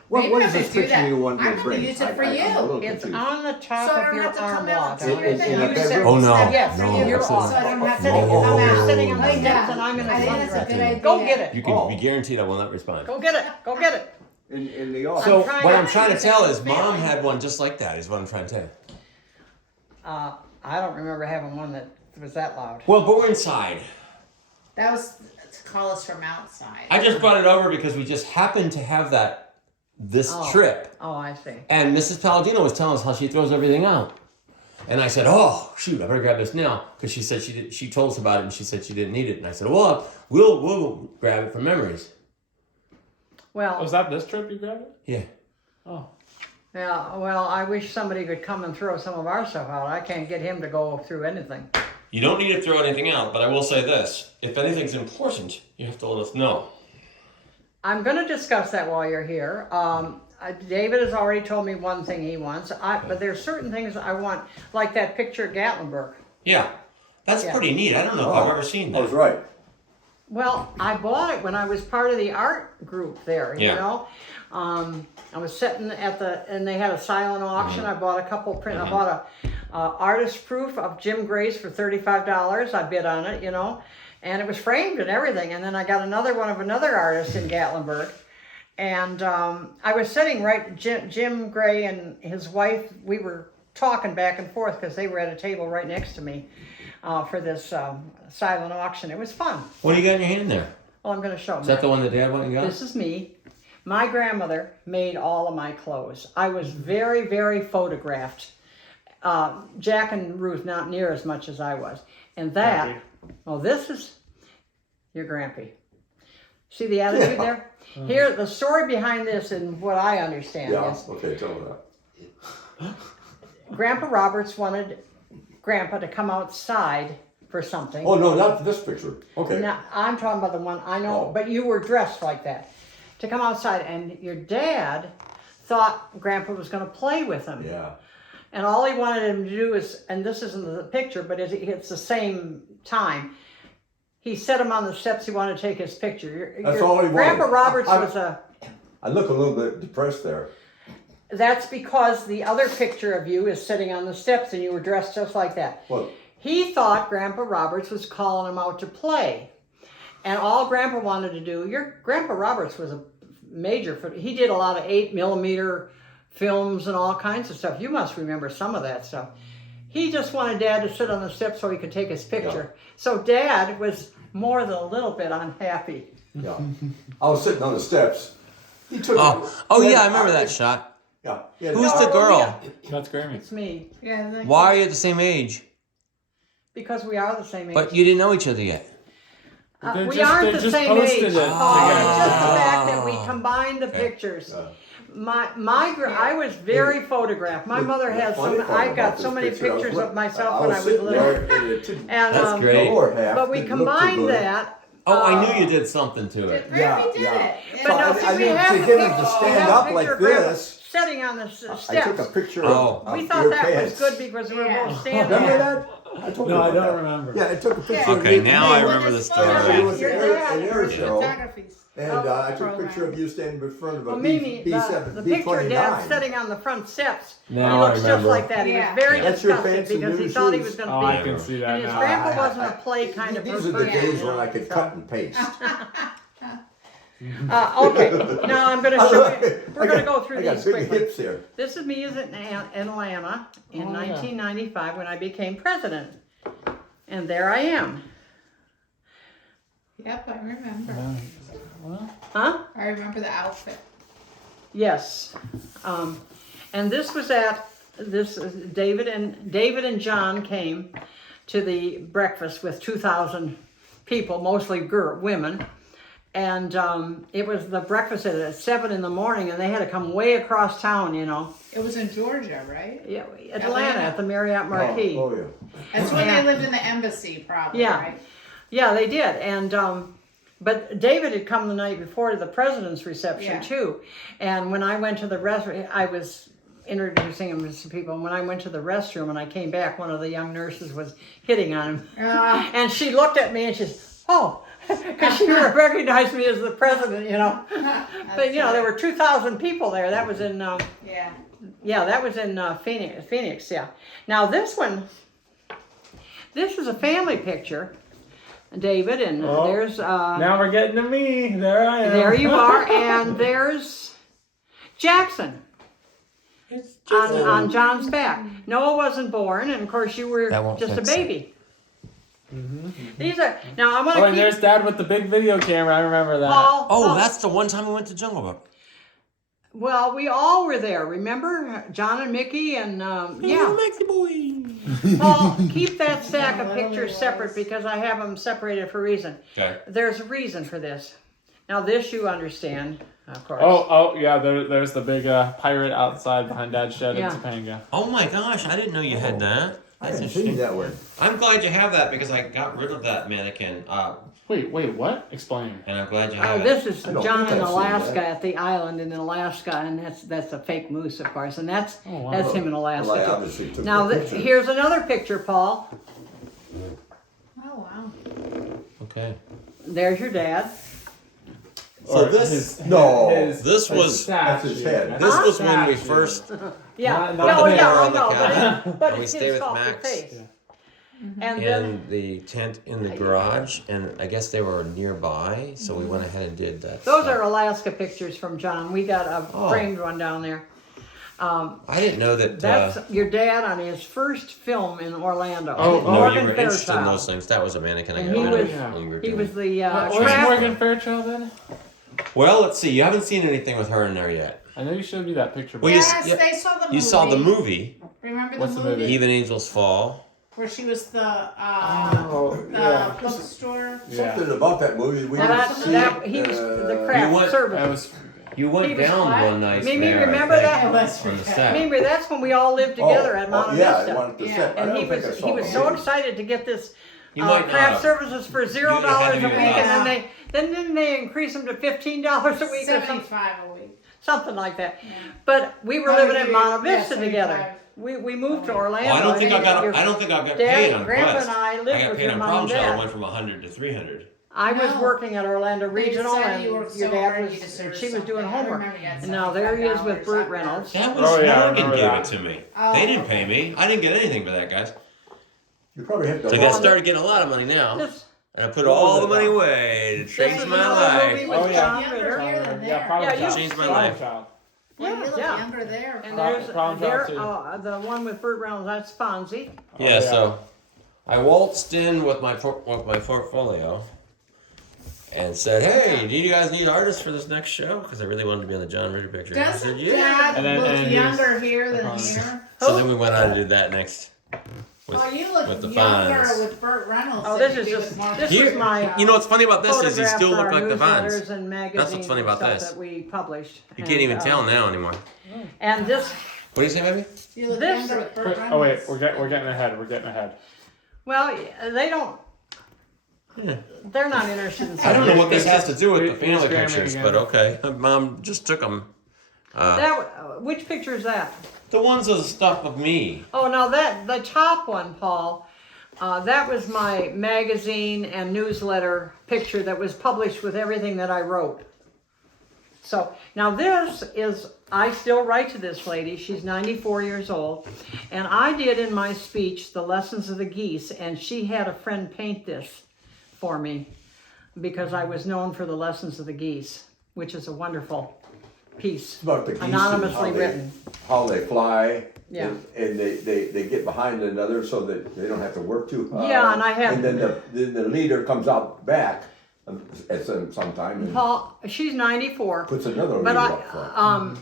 What Maybe is I this could do picture that. you want me I'm to gonna bring? use it for I'm a you. little It's confused. on the top So I of don't your have to come arm out block. to your In- thing. in a You bedroom? said- Oh, no. Yes, For No, you. you're So off. I don't have to Sitting, come Oh. out. sitting in the Like steps, that. and I'm in I the think it's a sundress. good idea. Go get it. You can be guaranteed I will not respond. Go get it. Go get it. In the office. So, trying what to- I'm trying to tell is, Family. Mom had one just like that, is what I'm trying to tell you. I don't remember having one that was that loud. Well, but we're inside. That was to call us from outside. I just brought it over because we just happened to have this Oh. trip. Oh, I see. And Mrs. Palladino was telling us how she throws everything out. And I said, oh, shoot, I better grab this now. Because she said she told us about it and she said she didn't need it. And I said, well, we'll grab it for memories. Well, Was that this trip you grabbed it? Yeah. Oh. yeah. Well, I wish somebody could come and throw some of our stuff out. I can't get him to go through anything. You don't need to throw anything out, but I will say this. If anything's important, you have to let us know. I'm going to discuss that while you're here. David has already told me one thing he wants. But there's certain things I want, like that picture at Gatlinburg. Yeah. That's Yeah. pretty neat. I don't know if I've ever seen I was that. right. Well, I bought it when I was part of the art group there, you Yeah. know. I was sitting at and they had a silent auction. I bought a couple print. I bought a artist proof of Jim Grace for $35. I bid on it, you know, and it was framed and everything. And then I got another one of another artist in Gatlinburg. And I was sitting Jim Gray and his wife, we were talking back and forth because they were at a table right next to me for this silent auction. It was fun. What do you got in your hand there? Well, I'm going to show Is them. that the one that Dad went and got? This is me. My grandmother made all of my clothes. I was very, very photographed. Jack and Ruth, not near as much as I was. And that, Grampy. well, this is your Grampy. See the attitude there? Here, the story behind this and what I understand Yeah, is okay, tell me that. Grandpa Roberts wanted Grandpa to come outside for something. Oh, no, not this picture. Okay. Now, I'm talking about the one I know, Oh. but you were dressed like that to come outside, and your dad thought Grandpa was going to play with him. Yeah. And all he wanted him to do is, and this isn't the picture, but it's the same time. He set him on the steps. He wanted to take his picture. That's all he wanted. Grandpa Roberts I- was a. I look a little bit depressed there. That's because the other picture of you is sitting on the steps, and you were dressed just like that. Well, He thought Grandpa Roberts was calling him out to play. And all Grandpa wanted to do, Grandpa Roberts was a major, he did a lot of 8mm films and all kinds of stuff. You must remember some of that stuff. He just wanted Dad to sit on the steps so he could take his picture. So Dad was more than a little bit unhappy. yeah. I was sitting on the steps. He took Oh yeah, I remember that shot. Yeah. Yeah. Who's Oh, the girl? That's Grammy. It's me, Yeah, like- Why are you at the same age? because we are the same age. But you didn't know each other yet. They're We just- aren't they the just same posted age. it Oh, together. it's just the fact that we combined the pictures. I was very photographed. My mother has Funny some. part I've got about so this many picture, pictures of myself I when I was sitting little. there and it didn't- And That's great. The lower half but we didn't look too combined good. that. Oh, I knew you did something to it. Yeah, Grampy did yeah. it. But no, I see, we didn't- have to the get him picture. to we stand have up a like picture of Grandpa this. sitting on the I took a steps. picture Oh. of We thought your that pants. was good because we were Yeah. both standing Remember there. that? I told you No, I about don't that. remember. Yeah, I took a picture of Okay, you. now I When remember this the story. photograph- It was Your an dad air was show. Photographies. And I took a picture of you standing in front of a Well, B, Mimi, B7, the picture of Dad B29. sitting on the front steps, he Now I looks just remember. like that. He Yeah. was very That's your disgusted fancy because he new thought he shoes. was going Oh, to I be. can see that And his now. grandpa wasn't a play kind of These are the person. days when I could cut and paste. Okay, now I'm going to show you. We're going to go through I got these big quickly. hips here. This is me as in Atlanta in Oh, yeah. 1995 when I became president. And there I am. Yep, I remember. Well, Huh? I remember the outfit. Yes. And this was David and John came to the breakfast with 2,000 people, mostly women. And it was the breakfast at 7 in the morning, and they had to come way across town, you know. It was in Georgia, right? Yeah, Atlanta at the Marriott Marquis. Oh, yeah. That's when Yeah. they lived in the embassy, probably, Yeah. right? Yeah, they did. And but David had come the night before to the president's reception Yeah. too. And when I went to the restroom, I was introducing him to some people. And when I went to the restroom and I came back, one of the young nurses was hitting on him. Ah. And she looked at me and she said, "Oh," because she recognized me as the president, you know. But you know, there were 2,000 people there. That was in Yeah. that was in Phoenix. Yeah. Now this is a family picture, David, and Oh, there's now we're getting to me. There I am. there you are, and there's Jackson on John's back. Noah wasn't born, and of course you were That won't just a fix it. baby. These are now. I'm Oh, gonna and keep there's Dad with the big video camera. I remember that. Paul. Oh, Paul. that's the one time we went to Jungle Book. Well, we all were there. Remember, John and Mickey, and yeah. Maxie boy. Paul, keep that stack of pictures separate because I have them separated for a reason. Okay. There's a reason for this. Now, this you understand, of course. Oh, yeah. There's the big pirate outside behind Dad's shed Yeah. in Topanga. Oh my gosh, I didn't know you had that. I That's haven't seen interesting. that one. I'm glad you have that because I got rid of that mannequin. Wait, what? Explain. And I'm glad you Oh, have it. this is I don't John think in I've seen Alaska that. at the island in Alaska, and that's a fake moose, of course, and that's Oh, wow. that's him in Well, I Alaska. too. obviously took Now the picture. here's another picture, Paul. Oh wow. Okay. There's your dad. So this- No. This was- That's his head. This Huh? was when we Statue. first. Yeah, Not no, the yeah, bear I on the know, couch. but And we it's stay his with sculpted Max. face. Yeah. And then In the tent in the garage, and I guess they were nearby, so we went ahead and did that. those stuff. are Alaska pictures from John. We got a Oh. framed one down there. I didn't know that. That's your dad on his first film in Orlando. Oh, no, Morgan you were interested in Fairchild. those things. That was a mannequin I And got he rid was- of when you were He doing was the Where's craft- Morgan Fairchild then? Well, let's see. You haven't seen anything with her in there yet. I know you showed me that picture. Well, but- Yes, yeah, they saw the movie. You saw the movie, Remember What's the the movie? movie? Even Angels Fall. Where she was the Oh, the yeah. bookstore. Yeah. Something about that movie we Well, didn't see. he was the You craft went- service. That was. You went He was down what? one night. Mimi, there, I remember think, that? on the set. Remember, that's when we all lived together at Monte yeah, Vista. I wanted to Yeah. set. I And don't he think I was saw he was the so movie. excited to get this You might not craft have. services for $0 You had a to week, be and then honest. didn't they increase them to $15 a week or something, 75 a week. something like that. Yeah. But we were No, living at you- Monte yeah, Vista together. 75. We moved to Orlando. Oh, I don't think I got. Your I don't think I got Dad, paid on Grandpa Quest. and I lived I got with paid your on mom Problem and Child. Dad. I went from 100 to 300. I was No. working at Orlando Regional, said and you worked your so dad hard was, you deserved she was doing something. I homework. remember you had And now there he is with $75 Burt after. Reynolds. That was Oh, yeah, I Morgan remember gave that. it to me. Oh. They didn't pay me. I didn't get anything for that, guys. You probably have to. So I started getting a lot of money now, This, and I put all the money away to this change is my another movie life. with Oh, yeah. John Younger Ritter. here than Yeah, there. Problem Yeah, you- Child. Changed my Problem life. Child. Well, you look Yeah. younger there. And Pro- there's Problem Child the one with Burt Reynolds. That's Fonzie. Yeah, yeah. so I waltzed in with my portfolio and said, "Hey, do you guys need artists for this next show? Because I really wanted to be on the John Ritter picture." I said, Doesn't "Yeah." Dad And look he younger was- here than Hold on. here? So then we went on to do that next. With, Oh, you look with the younger Fonz. with Burt Reynolds. Oh, than this you is do just with Mark this Here- is my You know what's funny about this is he photograph still for looked our like the Fonz. newsletters and magazines funny and about stuff this. that we published. You can't even tell now anymore. And this, What do you say, baby? You look This- younger with Burt Reynolds. Oh wait, we're getting ahead. We're getting ahead. well, they don't. Yeah. They're not interested in. I don't know what this Here's- has to do with the here's family Grammy pictures, again. but okay. Mom just took them. Which picture is that? The ones of the stuff of me. Oh, no, the top one, Paul. That was my magazine and newsletter picture that was published with everything that I wrote. So now this is, I still write to this lady. She's 94 years old. And I did in my speech the lessons of the geese, and she had a friend paint this for me because I was known for the lessons of the geese, which is a wonderful piece, It's about the geese and anonymously written. how they fly. Yeah. And they get behind another so that they don't have to work too hard. Yeah, and I have- And then the leader comes out back at some time and Paul, she's 94. puts another But leader up front.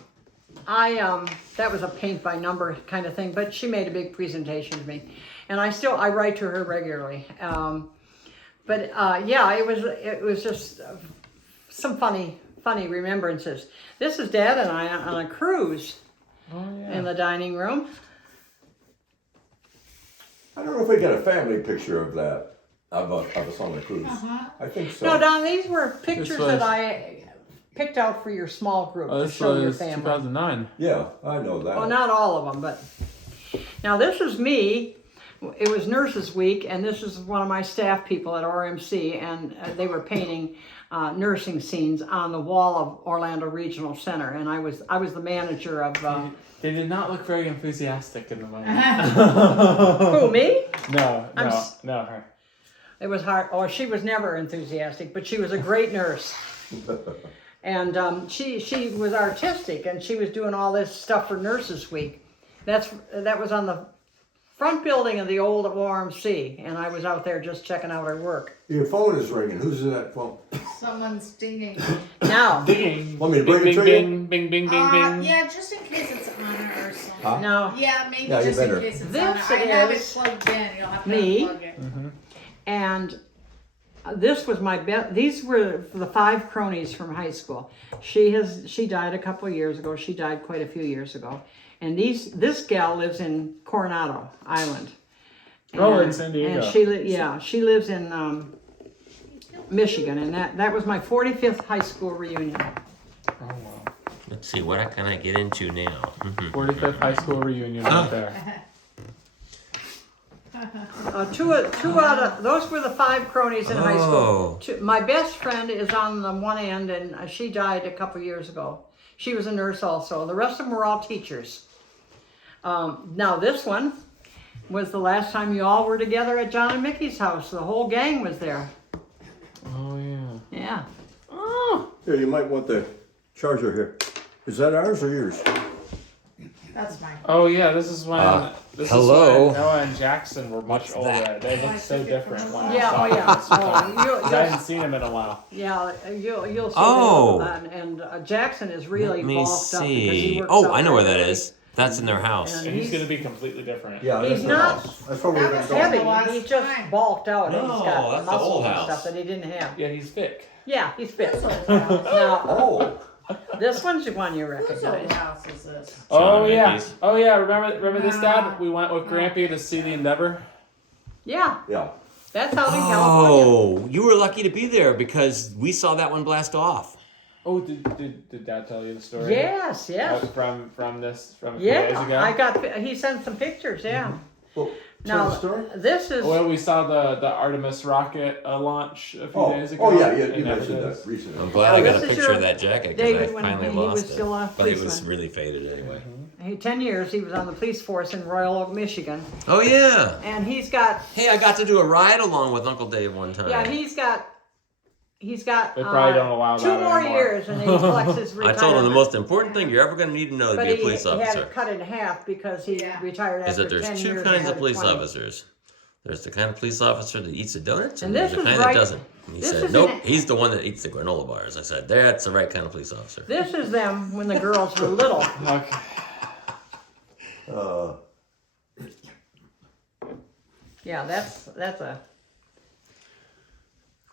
that was a paint by number kind of thing, but she made a big presentation to me. And I write to her regularly. Yeah, it was just some funny remembrances. This is Dad and I on a cruise Oh yeah. in the dining room. I don't know if we got a family picture of that, of us on the cruise. Uh-huh. I think so. No, Don, these were pictures was- that I picked out for your small group Oh, to this show your was family. 2009. Yeah, I know that. Well, not all of them, but now this is me. It was Nurses Week, and this is one of my staff people at RMC, and they were painting nursing scenes on the wall of Orlando Regional Center, and I was the manager of They did not look very enthusiastic in the moment. who, me? No, I'm no, s- no, her. It was hard. Oh, she was never enthusiastic, but she was a great nurse. And she was artistic, and she was doing all this stuff for Nurses Week. That was on the front building of the old RMC, and I was out there just checking out her work. Your phone is ringing. Who's in that phone? Someone's dinging. Now, Ding. Want me to bring bing, it to bing, you? bing, bing, bing, bing. Yeah, just in case it's on or something. Huh? now, Yeah, maybe Yeah, you just better. in case it's This on. I have it is plugged in. You'll have to me. unplug it. and this was my these were the 5 cronies from high school. She died a couple of years ago. She died quite a few years ago. And this gal lives in Coronado Island. Oh, in And- San Diego. And she lives in Michigan, and that was my 45th high school reunion. Oh wow. Let's see, what can I get into now? 45th high school reunion right there. Two out of those were the 5 cronies in high Oh. school. My best friend is on the one end, and she died a couple years ago. She was a nurse also. The rest of them were all teachers. Now this one was the last time you all were together at John and Mickey's house. The whole gang was there. Oh yeah. Yeah. Oh. Here, you might want the charger here. Is that ours or yours? That's mine. Oh yeah. This is when. hello? Is when Noah and Jackson were much older. that? They Oh, I looked so took it different from when I Yeah. saw Oh them. yeah. Oh, 'Cause I hadn't seen them in a while. you'll see. Oh. That. And Jackson is really Let me bulked up because he see. works Oh, out I know where there that every- is. That's in their house. And And he's he's- gonna be completely different. Yeah, He's that's the not house. That's where we're gonna That go. was heavy. last He's just time. bulked out. and he's No, got that's the muscles old and house. stuff that he didn't have. Yeah, he's thick. Yeah, he's fit. Whose old house? Now, Oh, this one's the one you Whose old recognize. house is this? Oh John yeah. Mickey's. Oh yeah. Remember this, No. Dad? We went with Grampy to see the Endeavor. Yeah, yeah. that's out in California. Oh, you were lucky to be there because we saw that one blast off. Oh, did Dad tell you the story? Yes, yes. From a few days ago. Yeah, I got. He sent some pictures. Yeah. Well, Now, tell the story. this is. Well, we saw the Artemis rocket launch a few Oh, days ago. oh yeah, and you never mentioned did. that recently. I'm glad Now, I got this a is picture your of that jacket David because I when finally he lost was it. still a But it was policeman. really faded anyway. 10 years. He was on the police force in Royal Oak, Michigan, Oh yeah. and he's got. Hey, I got to do a ride along with Uncle Dave one time. Yeah, he's got. They probably don't allow 2 that more anymore. years, and then he collects his I retirement. told him the most important thing you're ever going to need to know to But be a he police had officer it cut in half because he Yeah. retired after is that 10 there's years. 2 kinds instead of police 20. officers. There's the kind of police officer that eats the donuts, and And there's this the is kind right- that doesn't. And he this said, is nope, an- he's the one that eats the granola bars. I said, that's the right kind of police officer. This is them when the girls were little. Okay. Yeah, that's a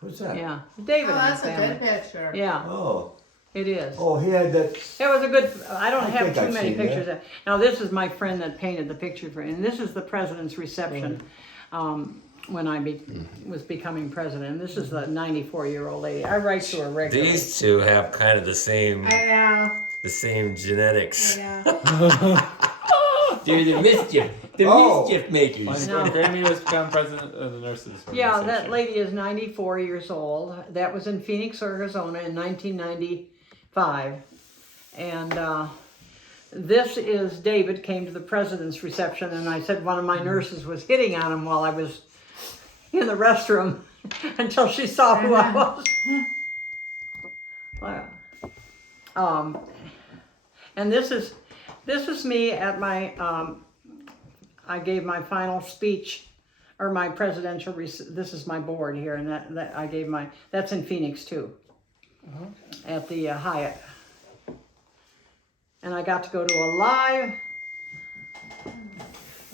What's that? yeah. David Oh, and his that's a family. good picture. Yeah, Oh, it is. oh, he had that. It was a good. I don't I have think too I've many seen pictures. Now this is my friend that painted the picture for, and this is the president's reception when I was becoming president. This is the 94-year-old lady. I write to her regularly. These two have kind of the same I know. genetics. Yeah. They're the mischief Oh. makers. No. When Grammy was become president of the nurses. Yeah, that organization. lady is 94 years old. That was in Phoenix, Arizona in 1995. And this is David came to the president's reception, and I said one of my nurses was hitting on him while I was in the restroom until she saw who I was. And this is me at my I gave my final speech or my presidential this is my board here, and that I gave my that's in Phoenix too. At the Hyatt. And I got to go to a live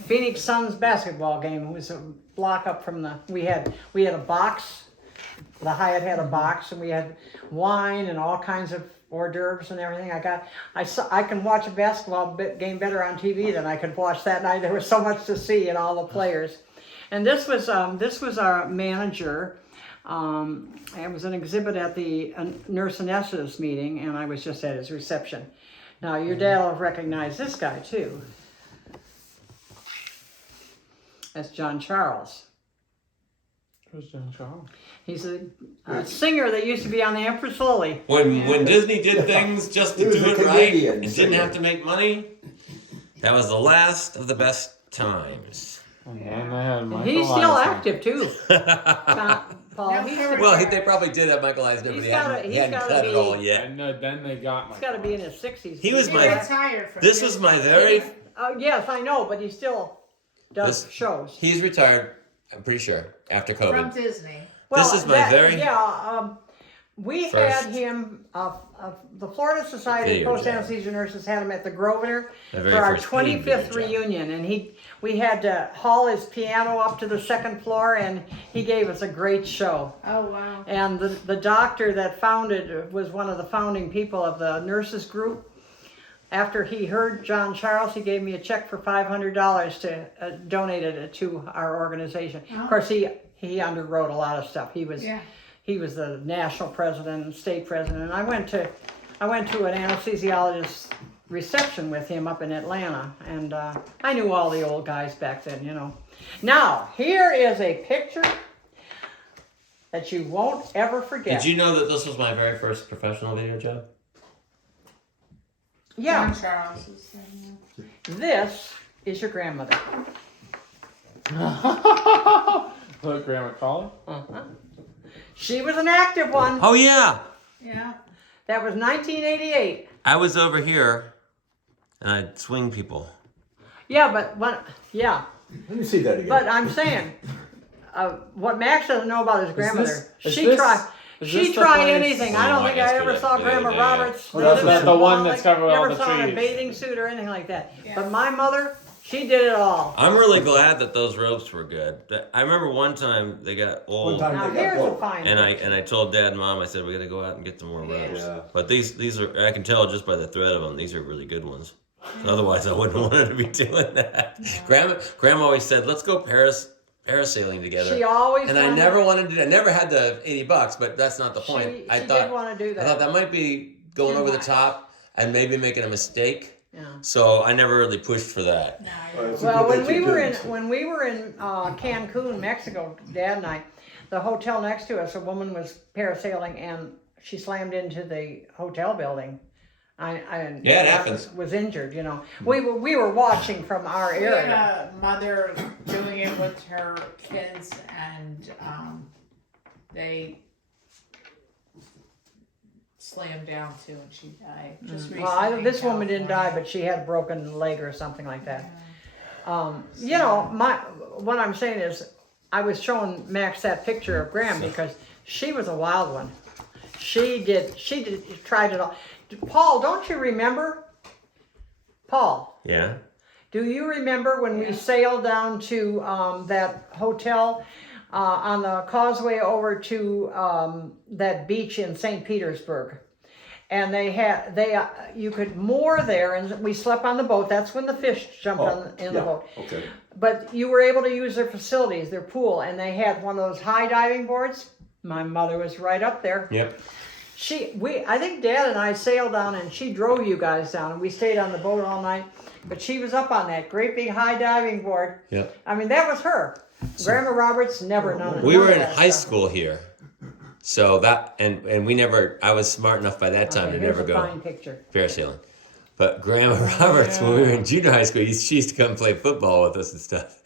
Phoenix Suns basketball game. It was a block up from the we had a box. The Hyatt had a box, and we had wine and all kinds of hors d'oeuvres and everything. I can watch a basketball game better on TV than I could watch that night. There was so much to see and all the players. And this was our manager. It was an exhibit at the Nurse Anesthetist meeting, and I was just at his reception. Now your dad will recognize this guy too. That's John Charles. Who's John Charles? He's a singer that used to be on the Empress Lily. When Disney did things just to He was do a it right Canadian and didn't singer. have to make money, that was the last of the best times. And then they had Michael He's still Eisner. active too. Paul, Now, he's, Kevin- Well, they probably did have Michael Eisner, but He's he gotta- hadn't, he's he hadn't gotta cut it be- all yet. And then they got he's Michael. got to be in his 60s. He was He my- retired from This was Disney. my very. Oh yes, I know, but he still does This- shows. He's retired, I'm pretty sure, after From COVID. Disney. This is my very we first had him. The Florida Society video of Post job. Anesthesia Nurses had him at the Grosvenor My very for our first paid 25th video job. reunion, and we had to haul his piano up to the second floor, and he gave us a great show. Oh, wow. And the doctor that founded was one of the founding people of the nurses group. After he heard John Charles, he gave me a check for $500 to donate it to our organization. Oh. Of course, he underwrote a lot of stuff. He he was the national president and state president. And I went to an anesthesiologist's reception with him up in Atlanta, and I knew all the old guys back then, you know. Now, here is a picture that you won't ever forget. Did you know that this was my very first professional video job? Yeah, Charles's thing. this is your grandmother. Look, Grandma calling. Uh-huh. She was an active one. Oh yeah, Yeah. That was 1988. I was over here, and I'd swing people. Yeah, but yeah, Let me see that again. but I'm saying, what Max doesn't know about his grandmother, is she this- tried. is She this the tried place- anything. I Oh, don't my think I God, ever yeah, saw yeah, Grandma yeah, yeah. Roberts. Well, that's live in the one Swan that's Lake, covered all never the saw her in a trees. bathing suit or anything like that. Yeah. But my mother, she did it all. I'm really glad that those ropes were good. I remember one time they got One old, time Now they got here's a broke. fine. and I told Dad and Mom, I said we got to go out and get some more ropes. Yeah. But these are, I can tell just by the thread of them, these are really good ones. Otherwise, I wouldn't want her to be doing that. Grandma always said, "Let's go parasailing together." She always. And I never wanted to. I never had the $80, but that's not the point. She I did thought want to do I thought that. that might be going Too over the much. top and maybe making a mistake. Yeah. So I never really pushed for that. No, Well, it's a Well, good when that we you were in didn't. Cancun, Mexico, Dad and I, the hotel next to us, a woman was parasailing and she slammed into the hotel building. I Yeah, it happens. Was injured, you know. We were watching from our we had area. a mother doing it with her kids, and they slammed down too, and she died. Just recently. Well, in this woman didn't die, California. but she had a broken leg or something like that. You know, what I'm saying is, I was showing Max that picture of Graham because she was a wild one. She tried it all. Paul, don't you remember? Paul, Yeah. do you remember when we sailed down to that hotel on the causeway over to that beach in St. Petersburg? And you could moor there, and we slept on the boat. That's when the fish jumped in the boat. Okay. But you were able to use their facilities, their pool, and they had one of those high diving boards. My mother was right up there. Yep. I think Dad and I sailed down, and she drove you guys down, and we stayed on the boat all night. But she was up on that great big high diving board. Yep. I mean, that was her. Grandma Roberts never known. We were in high school here, so that and we never. I was smart enough by that time to Here's never a go fine picture. parasailing. But Grandma Roberts, when we were in junior high school, she used to come play football with us and stuff.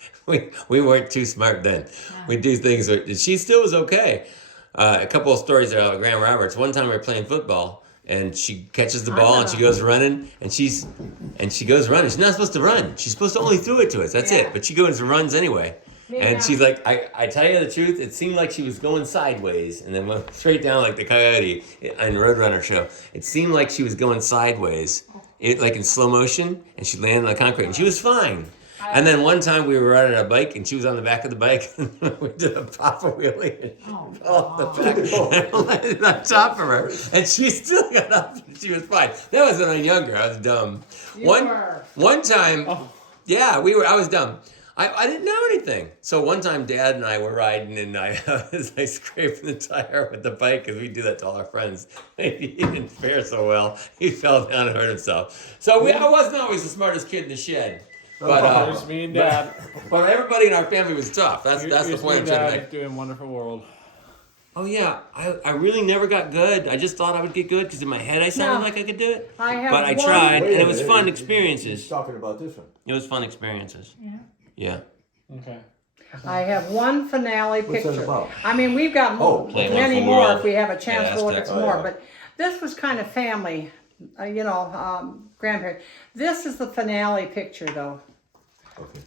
We weren't too smart then. We'd do things. She still was okay. A couple of stories about Grandma Roberts. One time we were playing football, and she catches the ball and she goes running, and she goes running. She's not supposed to run. She's supposed to only throw it to us. That's it. But she goes and runs anyway. And she's like, I tell you the truth, it seemed like she was going sideways and then went straight down like the coyote in Roadrunner show. It seemed like she was going sideways, like in slow motion, and she landed on the concrete, and she was fine. And then one time we were riding a bike, and she was on the back of the bike, and we did a papa wheelie, and Oh, fell off the back and landed on top of her, and she still got up, and she was fine. That was when I was younger. I was dumb. You were. One time, yeah, I was dumb. I didn't know anything. So one time Dad and I were riding, and I was scraping the tire with the bike, because we do that to all our friends. He didn't fare so well. He fell down and hurt himself. So I wasn't always the smartest kid in the shed. But, Here's me and Dad. but everybody in our family was tough. That's the Here's point I'm me and trying to Dad make. doing Wonderful World. Oh yeah, I really never got good. I just thought I would get good because in my head I sounded No. like I could do it. I have But I one- tried, Wait and a it was minute, fun He's experiences. talking about this one. It was fun experiences. Yeah. Yeah. Okay. I have one finale What's that picture. about? I mean, we've got Playing many Wonderful more World. if we have a chance Yeah, to look at Aztecs. some Oh, more. yeah. But this was kind of family, grandparents. This is the finale picture, though. Okay.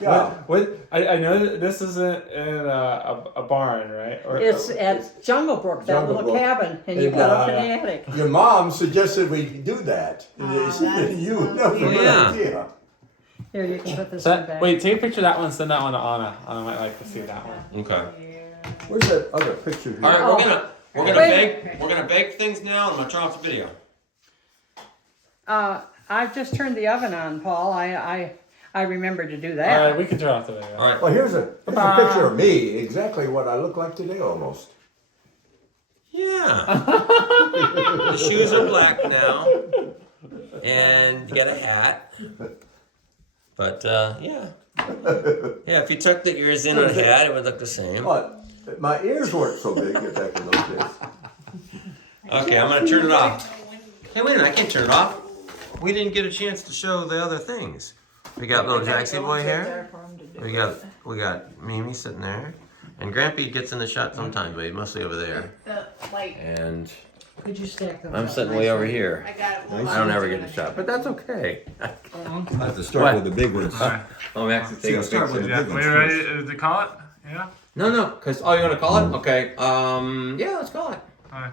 Yeah. What? I know that this isn't in a barn, right? Or, It's at Jungle Brook, that Jungle little Brook. cabin, and you've And, got a yeah. fanatic. Your mom suggested we do that. that's You so never sweet. good Yeah. idea. Here, you can put this one That, back. wait, take a picture of that one. Send that one to Anna. Anna might like to see that one. Okay. Where's that other picture here? All right, Oh. we're gonna Wait. bake. We're gonna bake things now. I'm gonna turn off the video. I've just turned the oven on, Paul. I I remember to do All that. right, we can turn off the video. All right. Well, here's a picture of me, exactly what I look like today almost. Yeah. The shoes are black now, and you got a hat. But yeah, if you tucked the ears in on a hat, it would look the same. But my ears weren't so big back in those days. Okay, I'm gonna turn it off. Hey, wait a minute, I can't turn it off. We didn't get a chance to show the other things. We got little Jaxie boy here. We got Mimi sitting there, and Grampy gets in the shot sometimes, but he's mostly over there. And Could you stack them? I'm sitting way over here. I got it. I don't ever get in the shot, but that's okay. I have to start with the big ones. Oh, Max is taking a Start picture. with the big We ones ready first. to call it? Yeah? No, cause you want to call it? Okay. Yeah, let's call it. All right.